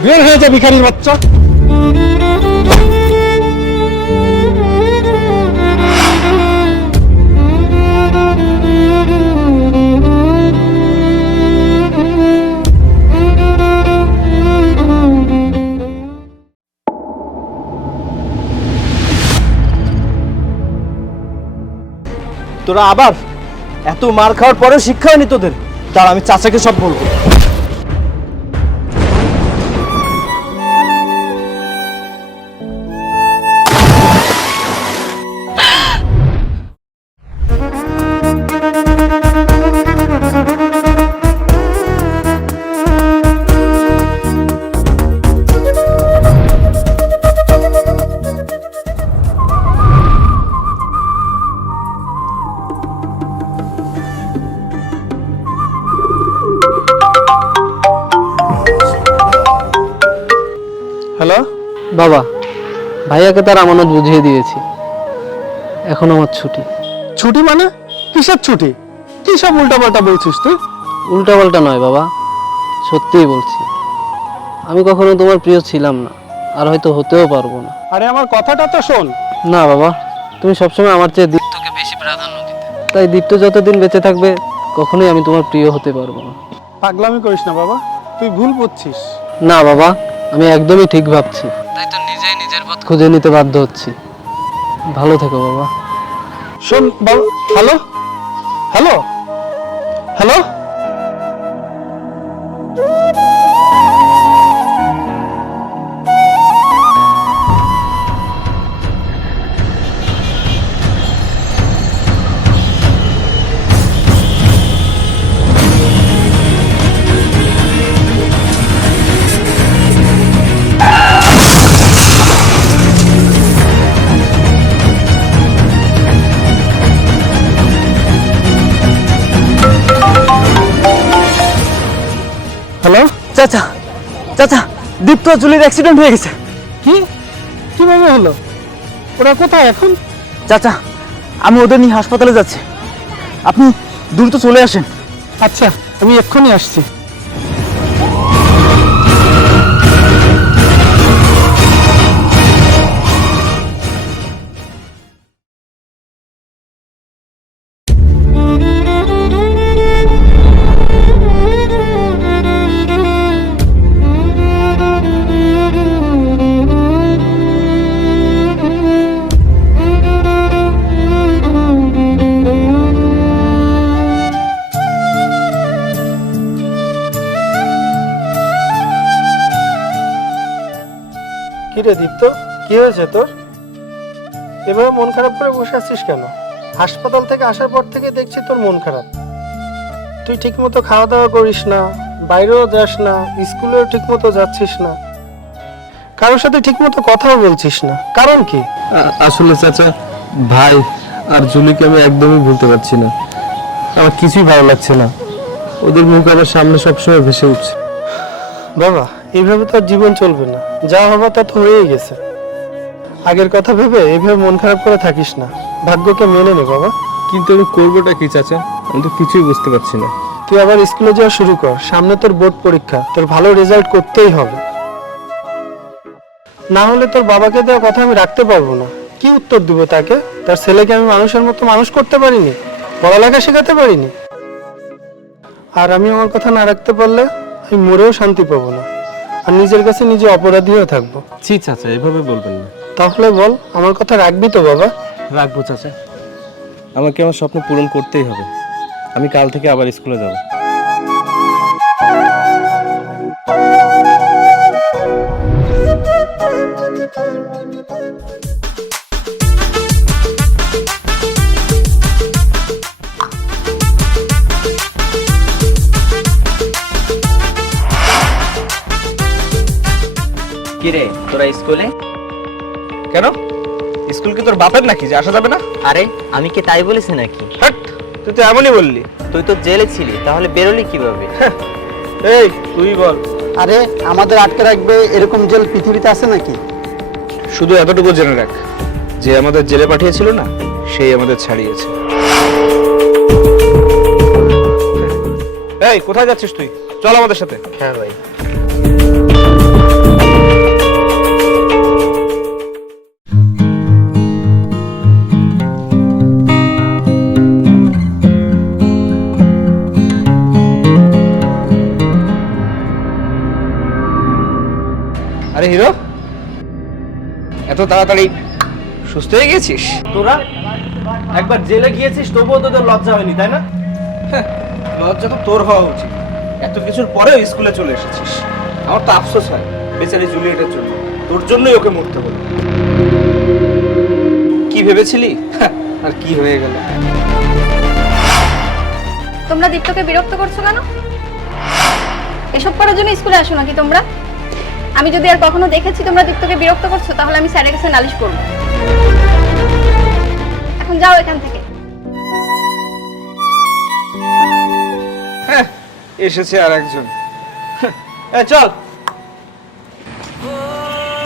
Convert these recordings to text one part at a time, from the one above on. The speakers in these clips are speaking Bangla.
বের হয়ে যা ভিখারির বাচ্চা। তোরা আবার এত মার খাওয়ার পরেও শিক্ষা হয়নি তোদের? তার আমি চাচাকে সব বলব। বাবা ভাইয়াকে তার আমানত বুঝিয়ে দিয়েছি। এখন আমার ছুটি। ছুটি মানে? কিসের ছুটি? কি সব উল্টাপাল্টা বলছিস তুই? উল্টাপাল্টা নয় বাবা সত্যিই বলছি। আমি কখনো তোমার প্রিয় ছিলাম না আর হয়তো হতেও পারব না। আরে আমার কথাটা তো শোন। না বাবা তুমি সবসময় আমার চেয়ে দীপ্তকে বেশি প্রাধান্য দিতে। তাই দীপ্ত যতদিন বেঁচে থাকবে কখনোই আমি তোমার প্রিয় হতে পারব না। পাগলামি করিস না বাবা তুই ভুল বুঝছিস। না বাবা আমি একদমই ঠিক ভাবছি। তাই তো নিজেই নিজের পথ খুঁজে নিতে বাধ্য হচ্ছি। ভালো থেকো বাবা। শোন বাবা হ্যালো? হ্যালো? হ্যালো? চাচা চাচা দীপ্ত জুলির অ্যাক্সিডেন্ট হয়ে গেছে। কি? কীভাবে হলো? ওরা কোথায় এখন? চাচা আমি ওদের নিয়ে হাসপাতালে যাচ্ছি। আপনি দ্রুত চলে আসেন। আচ্ছা আমি এক্ষুনি আসছি। রে দীপ্ত কি হয়েছে তোর? এভাবে মন খারাপ করে বসে আছিস কেন? হাসপাতাল থেকে আসার পর থেকে দেখছি তোর মন খারাপ। তুই ঠিকমতো খাওয়া দাওয়া করিস না বাইরেও যাস না স্কুলেও ঠিকমতো যাচ্ছিস না। কারোর সাথে ঠিকমতো কথাও বলছিস না। কারণ কি? আসলে চাচা ভাই আর জুলিকে আমি একদমই ভুলতে পারছি না। আমার কিছুই ভালো লাগছে না। ওদের মুখ আমার সামনে সবসময় ভেসে উঠছে। বাবা এইভাবে তো আর জীবন চলবে না। যা হবার তা তো হয়েই গেছে। আগের কথা ভেবে এইভাবে মন খারাপ করে থাকিস না। ভাগ্যকে মেনে নে বাবা। কিন্তু আমি করবোটা কি চাচা? আমি তো কিছুই বুঝতে পারছি না। তুই আবার স্কুলে যাওয়া শুরু কর। সামনে তোর বোর্ড পরীক্ষা। তোর ভালো রেজাল্ট করতেই হবে। না হলে তোর বাবাকে দেওয়া কথা আমি রাখতে পারব না। কি উত্তর দিব তাকে? তার ছেলেকে আমি মানুষের মতো মানুষ করতে পারিনি। পড়ালেখা শেখাতে পারিনি। আর আমি আমার কথা না রাখতে পারলে আমি মরেও শান্তি পাবো না। আর নিজের কাছে নিজে অপরাধী হয়ে থাকব। ছি চাচা এভাবে বলবেন না। তাহলে বল আমার কথা রাখবি তো বাবা? রাখব চাচা। আমাকে আমার স্বপ্ন পূরণ করতেই হবে। আমি কাল থেকে আবার স্কুলে যাব। কিরে তোরা স্কুলে? কেন? স্কুল কি তোর বাপের নাকি? যে আসা যাবে না? আরে আমি কি তাই বলেছি নাকি? তুই তো এমনই বললি। তুই তো জেলে ছিলি তাহলে বেরোলি কীভাবে? এই তুই বল। আরে আমাদের আটকে রাখবে এরকম জেল পৃথিবীতে আছে নাকি? শুধু এতটুকু জেনে রাখ যে আমাদের জেলে পাঠিয়েছিল না সেই আমাদের ছাড়িয়েছে। এই কোথায় যাচ্ছিস তুই? চল আমাদের সাথে। হ্যাঁ ভাই। হিরো এত তাড়াতাড়ি সুস্থ হয়ে গেছিস? তোরা একবার জেলে গিয়েছিস তবুও তোদের লজ্জা হয়নি তাই না? হ্যাঁ, লজ্জা তো তোর হওয়া উচিত। এত কিছুর পরেও স্কুলে চলে এসেছিস। আমার তো আফসোস হয় বেচারি জুলিয়েটের জন্য। তোর জন্যই ওকে মরতে হলো। কি ভেবেছিলি? হ্যাঁ, আর কি হয়ে গেল? তোমরা দীপ্তকে বিরক্ত করছ কেন? এসব করার জন্য স্কুলে আসো নাকি তোমরা? আমি যদি আর কখনো দেখেছি তোমরা দীপ্তকে বিরক্ত করছ তাহলে আমি স্যারের কাছে নালিশ করব। এখন যাও এখান থেকে। হ্যাঁ এসেছে আর একজন। চল।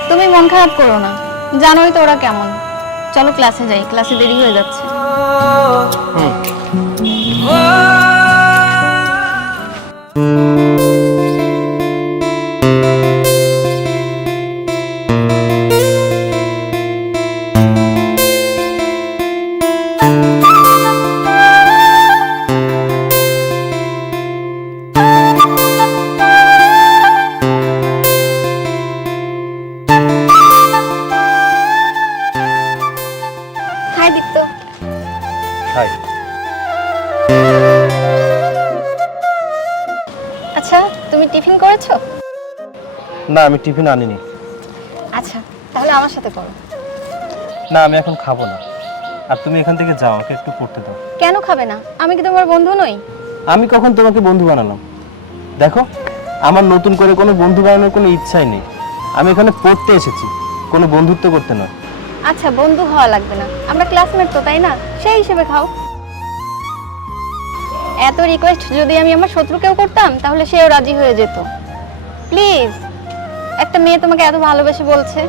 তুমি মন খারাপ করো না। জানোই তো ওরা কেমন। চলো ক্লাসে যাই ক্লাসে দেরি হয়ে যাচ্ছে। হাই আমি টিফিন আনিনি। আচ্ছা তাহলে আমার সাথে করো। না আমি এখন খাব না। আর তুমি এখান থেকে যাও আমাকে একটু পড়তে দাও। কেন খাবে না? আমি কি তোমার বন্ধু নই? আমি কখন তোমাকে বন্ধু বানালাম? দেখো আমার নতুন করে কোনো বন্ধু বানানোর কোনো ইচ্ছাই নেই। আমি এখানে পড়তে এসেছি কোনো বন্ধুত্ব করতে নয়। আচ্ছা বন্ধু হওয়া লাগবে না। আমরা ক্লাসমেট তো তাই না? সেই হিসেবে খাও। এত রিকোয়েস্ট যদি আমি আমার শত্রুকেও করতাম তাহলে সেও রাজি হয়ে যেত। প্লিজ একটা মেয়ে তোমাকে এত ভালোবেসে বলছে?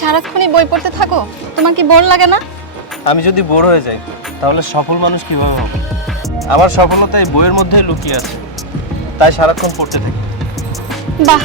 সারাক্ষণই বই পড়তে থাকো? তোমার কি বোর লাগে না? আমি যদি বোর হয়ে যাই তাহলে সফল মানুষ কীভাবে হবে? আমার সফলতা এই বইয়ের মধ্যে লুকিয়ে আছে। তাই সারাক্ষণ পড়তে থাকি। বাহ!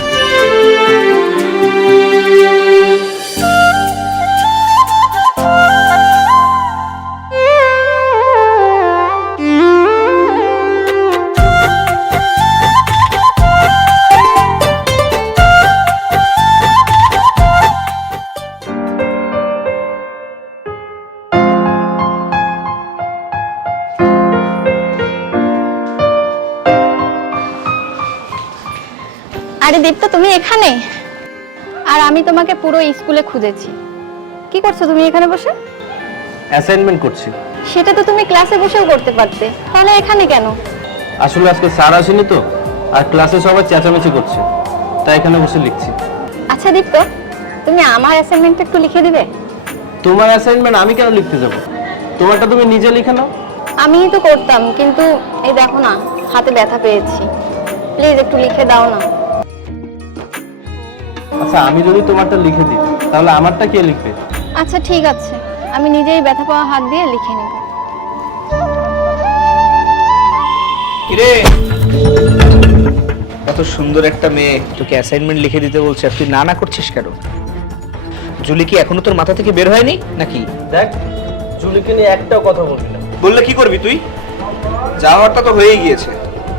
পুরো স্কুলে খুঁজেছি। কি করছ তুমি এখানে বসে? অ্যাসাইনমেন্ট করছি। সেটা তো তুমি ক্লাসে বসেও করতে পারতে। তাহলে এখানে কেন? আসলে আজকে স্যার আসেনি তো আর ক্লাসে সবাই চেঁচামেচি করছে। তাই এখানে বসে লিখছি। আচ্ছা দীপ্ত তুমি আমার অ্যাসাইনমেন্টটা একটু লিখে দিবে? তোমার অ্যাসাইনমেন্ট আমি কেন লিখতে যাব? তোমারটা তুমি নিজে লিখে নাও। আমিই তো করতাম কিন্তু এই দেখো না হাতে ব্যথা পেয়েছি। প্লিজ একটু লিখে দাও না। আচ্ছা আমি যদি তোমারটা লিখে দিই তাহলে আমারটা কে লিখবে? আচ্ছা ঠিক আছে। আমি নিজেই ব্যথা পাওয়া হাত দিয়ে লিখে নেব। কিরে? এত সুন্দর একটা মেয়ে। তোকে অ্যাসাইনমেন্ট লিখে দিতে বলছে আর তুই না না করছিস কেন? জুলি কি এখনও তোর মাথা থেকে বের হয়নি নাকি? দেখ জুলিকে নিয়ে একটাও কথা বলবি না। বললে কি করবি তুই? যাওয়ারটা তো হয়েই গিয়েছে।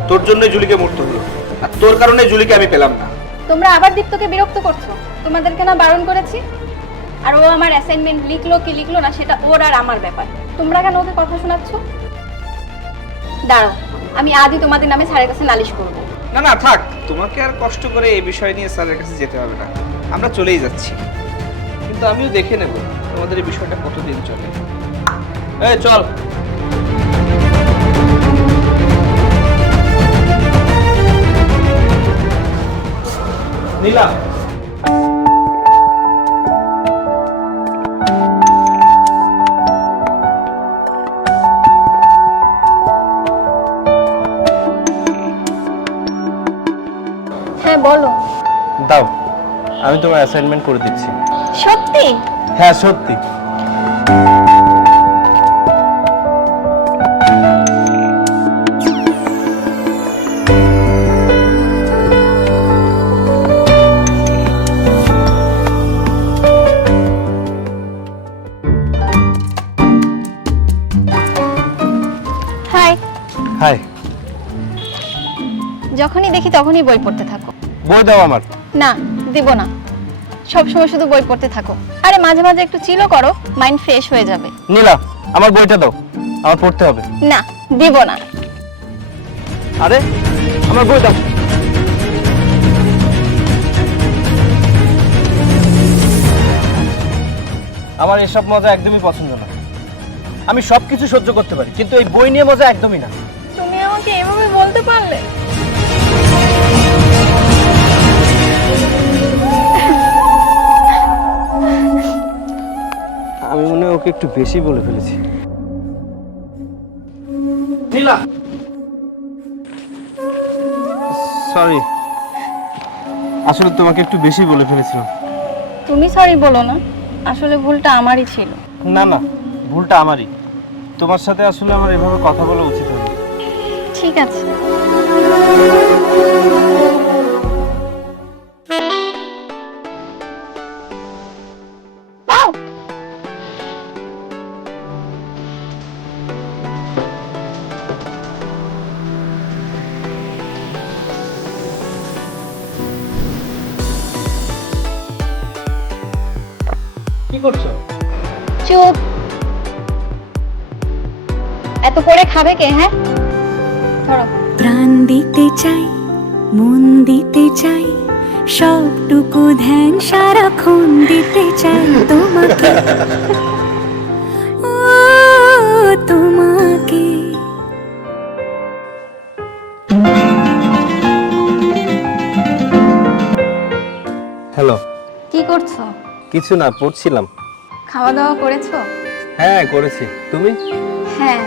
তোর জন্য জুলিকে মরতে হলো। আর তোর কারণে জুলিকে আমি পেলাম না। তোমরা আবার দীপ্তকে বিরক্ত করছ? তোমাদেরকে না বারণ করেছি? আর ও আমার অ্যাসাইনমেন্ট লিখলো কি লিখলো না, সেটা ওর আর আমার ব্যাপার। তোমরা কেন ওকে কথা শোনাচ্ছ? দাঁড়াও, আমি আজই তোমাদের নামে স্যারের কাছে নালিশ করব। না না, থাক। তোমাকে আর কষ্ট করে এই বিষয় নিয়ে স্যারের কাছে যেতে হবে না। আমরা চলেই যাচ্ছি। কিন্তু আমিও দেখে নেব তোমাদের এই বিষয়টা কতদিন চলে। এই, চল। নীলা হ্যাঁ বলো। দাও আমি তোমার অ্যাসাইনমেন্ট করে দিচ্ছি। সত্যি? হ্যাঁ সত্যি। যখনই দেখি তখনই বই পড়তে থাকো। বই দাও আমার। না দিব না। সবসময় শুধু বই পড়তে থাকো। আরে মাঝে মাঝে একটু চিলও করো মাইন্ড ফ্রেশ হয়ে যাবে। নীলা আমার বইটা দাও। আমার পড়তে হবে। না দিব না। আরে আমার বই দাও। আমার এসব মজা একদমই পছন্দ না। আমি সবকিছু সহ্য করতে পারি কিন্তু এই বই নিয়ে মজা একদমই না। তুমি আমাকে এভাবে বলতে পারলে? আমি মনে হয় ওকে একটু বেশি বলে ফেলেছি। নীলা! সরি আসলে তোমাকে একটু বেশি বলে ফেলেছিলাম। তুমি সরি বলো না। আসলে ভুলটা আমারই ছিল। না না ভুলটা আমারই। তোমার সাথে আসলে আমার এভাবে কথা বলা উচিত হয়নি। ঠিক আছে। করছ? চুপ। এত করে খাবে কে হ্যাঁ? ধরো। প্রাণ দিতে চাই মন দিতে চাই সবটুকু ধ্যান সারাক্ষণ দিতে চাই তোমাকে। কিছু না পড়ছিলাম। খাওয়া দাওয়া করেছ? হ্যাঁ করেছি। তুমি? হ্যাঁ।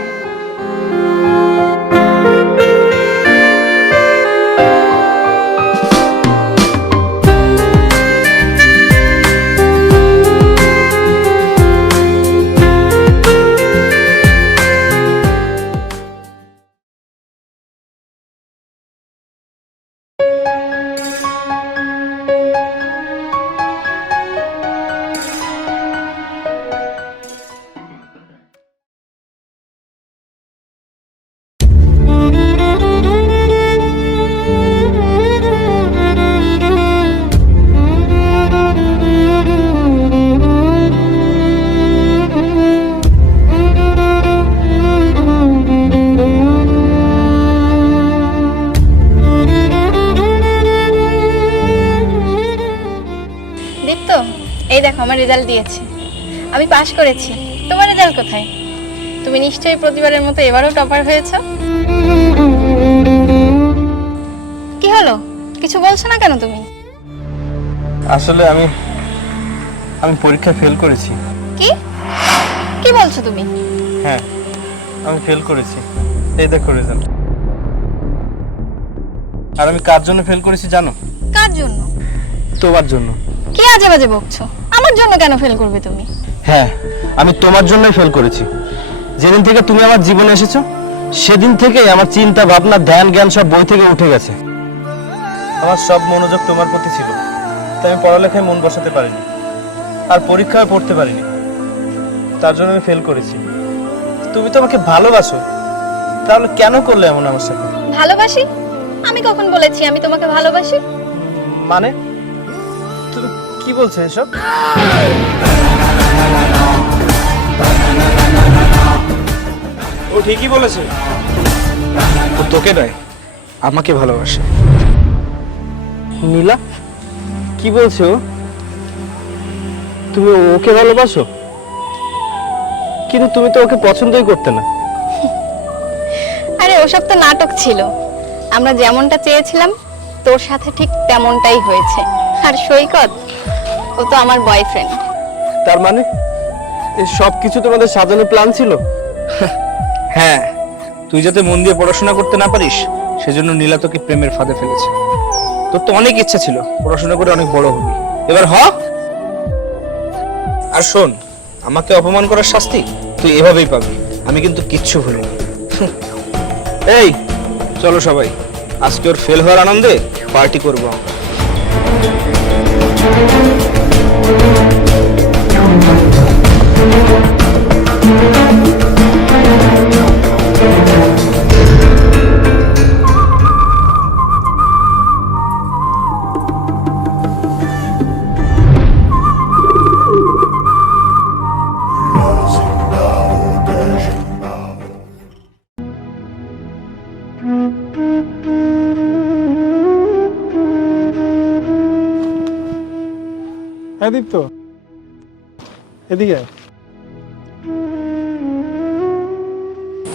আমার রেজাল্ট দিয়েছে। আমি পাশ করেছি। তোমার রেজাল্ট কোথায়? তুমি নিশ্চয়ই প্রতিবারের মতো এবারও টপার হয়েছো? কি হলো? কিছু বলছো না কেন তুমি? আসলে আমি আমি পরীক্ষা ফেল করেছি। কি? কি বলছো তুমি? হ্যাঁ আমি ফেল করেছি। এই দেখো রেজাল্ট আর আমি কার জন্য ফেল করেছি জানো? কার জন্য? তোমার জন্য। কি আজে বাজে বকছো? আমার জন্য কেন ফেল করবে তুমি? হ্যাঁ আমি তোমার জন্যই ফেল করেছি। যেদিন থেকে তুমি আমার জীবনে এসেছ সেদিন থেকেই আমার চিন্তা ভাবনা ধ্যান জ্ঞান সব বই থেকে উঠে গেছে। আমার সব মনোযোগ তোমার প্রতি ছিল তাই আমি পড়ালেখায় মন বসাতে পারিনি আর পরীক্ষায় পড়তে পারিনি। তার জন্য আমি ফেল করেছি। তুমি তো আমাকে ভালোবাসো তাহলে কেন করলে এমন আমার সাথে? ভালোবাসি? আমি কখন বলেছি আমি তোমাকে ভালোবাসি? মানে? কি বলছো এসব? ও ঠিকই বলেছে। ও তোকে নয় আমাকে ভালোবাসে। নীলা কি বলছো তুমি ওকে ভালোবাসো? কিন্তু তুমি তো ওকে পছন্দই করতে না। আরে ওসব তো নাটক ছিল। আমরা যেমনটা চেয়েছিলাম তোর সাথে ঠিক তেমনটাই হয়েছে। আর সৈকত ও তো আমার বয়ফ্রেন্ড তার মানে? এই সব কিছু তোমাদের সাজানো প্ল্যান ছিল? হ্যাঁ তুই যাতে মন দিয়ে পড়াশোনা করতে না পারিস সেজন্য নীলা তোকে প্রেমের ফাঁদে ফেলেছে। তোর তো অনেক ইচ্ছা ছিল পড়াশোনা করে অনেক বড় হবি। এবার হ। আর শোন আমাকে অপমান করার শাস্তি তুই এভাবেই পাবি আমি কিন্তু কিচ্ছু ভুলিনি। এই চলো সবাই আজকে ওর ফেল হওয়ার আনন্দে পার্টি করব আমরা। হ্যাঁ এদিকে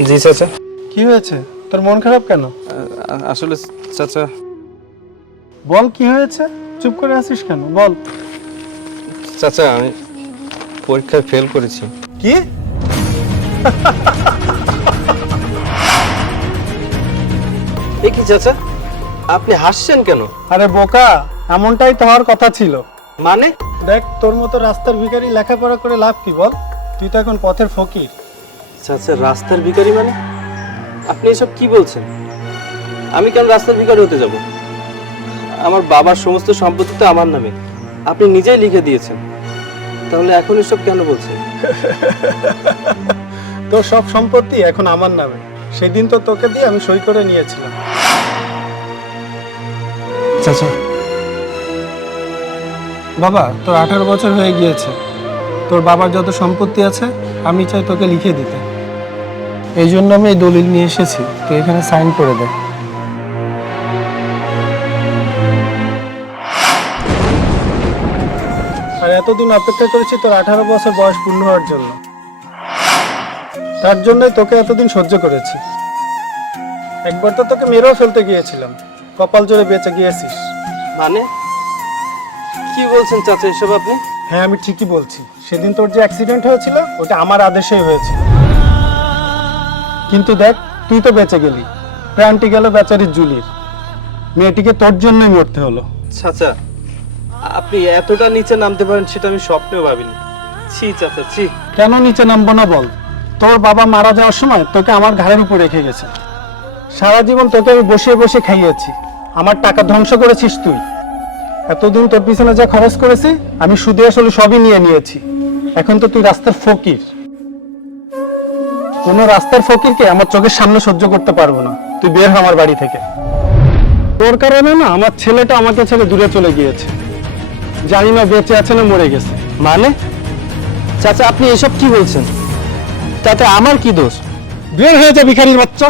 জি চাচা। কি হয়েছে? তোর মন খারাপ কেন? আসলে চাচা বল কি হয়েছে? চুপ করে আছিস কেন? বল। চাচা আমি পরীক্ষায় ফেল করেছি। কি? কি চাচা? আপনি হাসছেন কেন? আরে বোকা এমনটাই তোমার কথা ছিল। মানে? দেখ তোর মতো রাস্তার ভিখারি লেখাপড়া করে লাভ কি বল? তুই তো এখন পথের ফকির। স্যার রাস্তার ভিখারি মানে? আপনি এসব কি বলছেন? আমি কেন রাস্তার ভিখারি হতে যাব? আমার বাবার সমস্ত সম্পত্তি তো আমার নামে। আপনি নিজেই লিখে দিয়েছেন। তাহলে এখন এসব কেন বলছেন? তোর সব সম্পত্তি এখন আমার নামে। সেদিন তো তোকে দিয়ে আমি সই করে নিয়েছিলাম। চাচা বাবা, তোর আঠারো বছর হয়ে গিয়েছে। তোর বাবার যত সম্পত্তি আছে, আমি চাই তোকে লিখে দিতে। এই জন্য আমি এই দলিল নিয়ে এসেছি। তুই এখানে সাইন করে দে। আর এতদিন অপেক্ষা করেছি তোর আঠারো বছর বয়স পূর্ণ হওয়ার জন্য। তার জন্যই তোকে এতদিন সহ্য করেছি। একবার তো তোকে মেরেও ফেলতে গিয়েছিলাম। কপাল জোরে বেঁচে গিয়েছিস। মানে? কি বলছেন চাচা এসব আপনি? হ্যাঁ আমি ঠিকই বলছি। সেদিন তোর যে অ্যাক্সিডেন্ট হয়েছিল ওটা আমার আদেশেই হয়েছিল কিন্তু দেখ তুই তো বেঁচে গেলি। প্রাণটি গেল বেচারির জুলির। মেয়েটিকে তোর জন্যই মরতে হলো। চাচা আপনি এতটা নিচে নামতে পারেন সেটা আমি স্বপ্নেও ভাবিনি। ছি চাচা ছি। কেন নিচে নামবো না বল? তোর বাবা মারা যাওয়ার সময় তোকে আমার ঘাড়ের উপর রেখে গেছে। সারা জীবন তোকে আমি বসে বসে খাইয়েছি। আমার টাকা ধ্বংস করেছিস তুই। এতদিন তোর পিছনে যা খরচ করেছি, আমি সুদে আসলে সবই নিয়ে নিয়েছি। এখন তো তুই রাস্তার ফকির। কোনো রাস্তার ফকিরকে আমার চোখের সামনে সহ্য করতে পারব না। তুই বের হ আমার বাড়ি থেকে। তোর কারণে না আমার ছেলেটা আমাকে ছেড়ে দূরে চলে গিয়েছে। জানি না বেঁচে আছে না মরে গেছে। মানে? চাচা, আপনি এসব কি বলছেন? তাতে আমার কি দোষ? বের হয়ে যা ভিখারির বাচ্চা।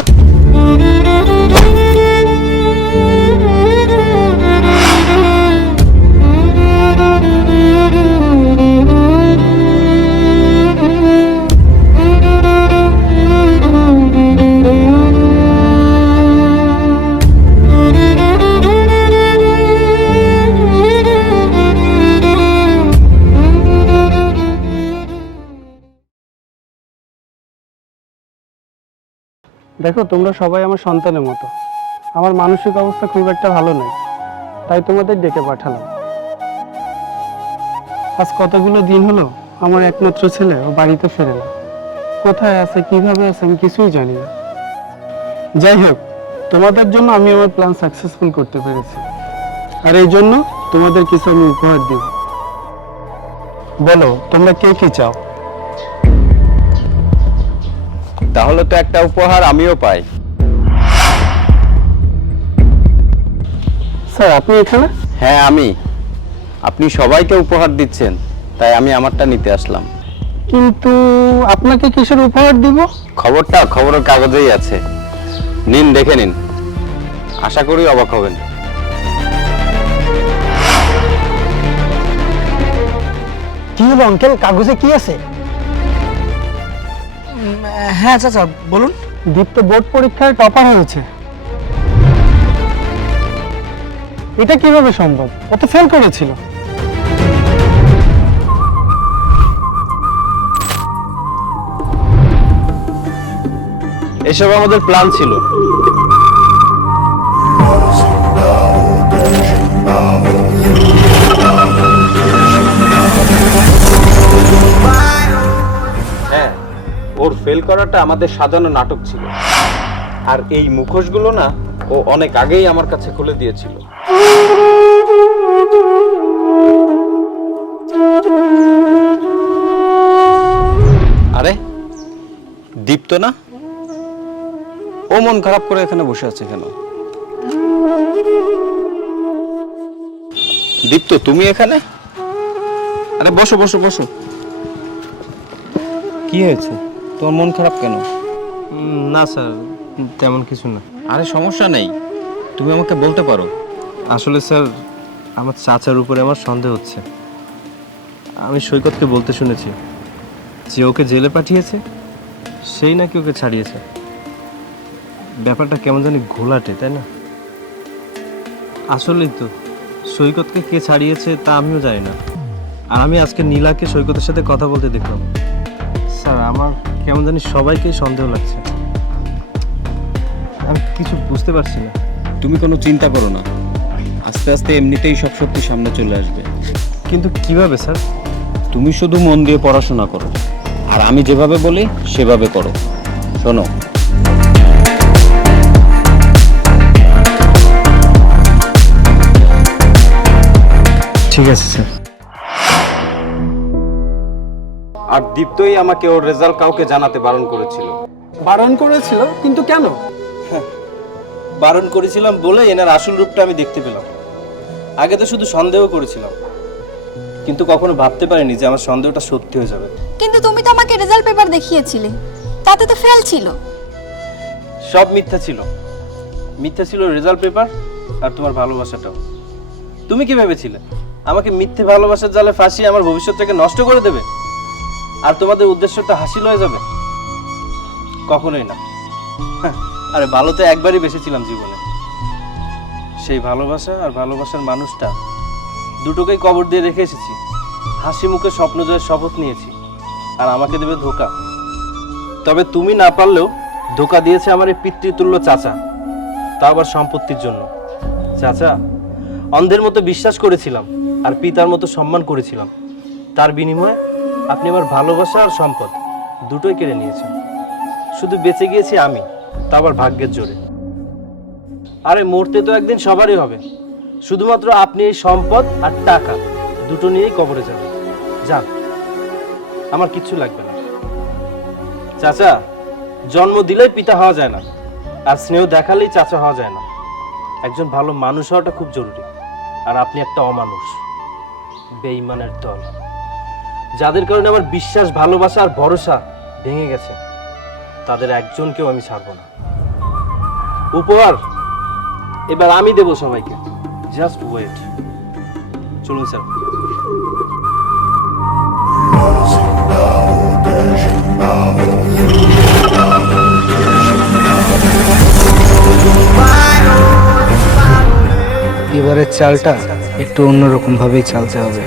দেখো, তোমরা সবাই আমার সন্তানের মতো। আমার মানসিক অবস্থা খুব একটা ভালো নয়, তাই তোমাদের ডেকে পাঠালাম। আজ কতগুলো দিন হলো আমার একমাত্র ছেলে ও বাড়িতে ফেরে না। কোথায় আছে, কীভাবে আছে, আমি কিছুই জানি না। যাই হোক, তোমাদের জন্য আমি আমার প্ল্যান সাকসেসফুল করতে পেরেছি। আর এই জন্য তোমাদের কিছু আমি উপহার দিব। বলো, তোমরা কে কি চাও? তাহলে তো একটা উপহার আমিও পাই। স্যার আপনি এখানে? হ্যাঁ আমি। আপনি সবাইকে উপহার দিচ্ছেন তাই আমি আমারটা নিতে আসলাম। কিন্তু আপনাকে কিসের উপহার দিব? খবরটা খবরের কাগজেই আছে। নিন দেখে নিন। আশা করি অবাক হবেন। কি হলো অঙ্কেল কাগজে কি আছে? হ্যাঁ চাচা বলুন। দীপ্ত বোর্ড পরীক্ষায় টপার হয়েছে। এটা কীভাবে সম্ভব? ও তো ফেল করেছিল। এসব আমাদের প্ল্যান ছিল। করাটা আমাদের সাজানো নাটক ছিল। আর এই মুখোশগুলো না ও অনেক আগেই আমার কাছে খুলে দিয়েছিল। আরে দীপ্ত না? ও মন খারাপ করে এখানে বসে আছে কেন? দীপ্ত তুমি এখানে? আরে বসো বসো বসো। কি হয়েছে? তোমার মন খারাপ কেন? না স্যার তেমন কিছু না। আরে সমস্যা নেই তুমি আমাকে বলতে পারো। আসলে স্যার আমার চাচার উপরে আমার সন্দেহ হচ্ছে। আমি সৈকতকে বলতে শুনেছি যে ওকে জেলে পাঠিয়েছে সেই নাকি ওকে ছাড়িয়েছে। ব্যাপারটা কেমন জানি ঘোলাটে তাই না? আসলেই তো সৈকতকে কে ছাড়িয়েছে তা আমিও জানি না। আর আমি আজকে নীলাকে সৈকতের সাথে কথা বলতে দেখলাম। স্যার আমার কেমন জানি সবাইকেই সন্দেহ লাগছে। আমি কিছু বুঝতে পারছি না। তুমি কোনো চিন্তা করো না। আস্তে আস্তে এমনিতেই সব সত্যি সামনে চলে আসবে। কিন্তু কীভাবে স্যার? তুমি শুধু মন দিয়ে পড়াশোনা করো। আর আমি যেভাবে বলি সেভাবে করো। শোনো। ঠিক আছে স্যার। আর দীপ্তই আমাকে ওর রেজাল্ট কাউকে জানাতে বারণ করেছিল। বারণ করেছিল? কিন্তু কেন? বারণ করেছিলাম বলে এনার আসল রূপটা আমি দেখতে পেলাম। আগে তো শুধু সন্দেহ করেছিলাম। কিন্তু কখনো ভাবতে পারিনি যে আমার সন্দেহটা সত্যি হয়ে যাবে। কিন্তু তুমি তো আমাকে রেজাল্ট পেপার দেখিয়েছিলে। তাতে তো ফেল ছিল। সব মিথ্যা ছিল। মিথ্যা ছিল রেজাল্ট পেপার আর তোমার ভালোবাসাটাও। তুমি কি ভেবেছিলে? আমাকে মিথ্যে ভালোবাসার জালে ফাঁসিয়ে আমার ভবিষ্যৎটাকে নষ্ট করে দেবে? আর তোমাদের উদ্দেশ্যটা হাসিল হয়ে যাবে? কখনোই না। হ্যাঁ, আরে ভালো তো একবারই বেসেছিলাম জীবনে। সেই ভালোবাসা আর ভালোবাসার মানুষটা দুটোকেই কবর দিয়ে রেখে এসেছি। হাসি মুখে স্বপ্ন জয়ের শপথ নিয়েছি। আর আমাকে দেবে ধোকা। তবে তুমি না পারলেও ধোকা দিয়েছে আমার এই পিতৃতুল্য চাচা। তা আবার সম্পত্তির জন্য। চাচা অন্ধের মতো বিশ্বাস করেছিলাম আর পিতার মতো সম্মান করেছিলাম। তার বিনিময়ে আপনি আমার ভালোবাসা আর সম্পদ দুটোই কেড়ে নিয়েছেন। শুধু বেঁচে গিয়েছি আমি, তা আবার ভাগ্যের জোরে। আরে মরতে তো একদিন সবারই হবে। শুধুমাত্র আপনি এই সম্পদ আর টাকা দুটো নিয়েই কবরে যাবেন। যান, আমার কিচ্ছু লাগবে না। চাচা, জন্ম দিলেই পিতা হওয়া যায় না, আর স্নেহ দেখালেই চাচা হওয়া যায় না। একজন ভালো মানুষ হওয়াটা খুব জরুরি, আর আপনি একটা অমানুষ, বেঈমানের দল। যাদের কারণে আমার বিশ্বাস, ভালোবাসা আর ভরসা ভেঙে গেছে, তাদের একজনকেও আমি ছাড়বো না। উপহার! এবার আমি দেব সবাইকে। জাস্ট ওয়েট চলুন, স্যার। এবারের চালটা একটু অন্যরকম ভাবেই চালতে হবে।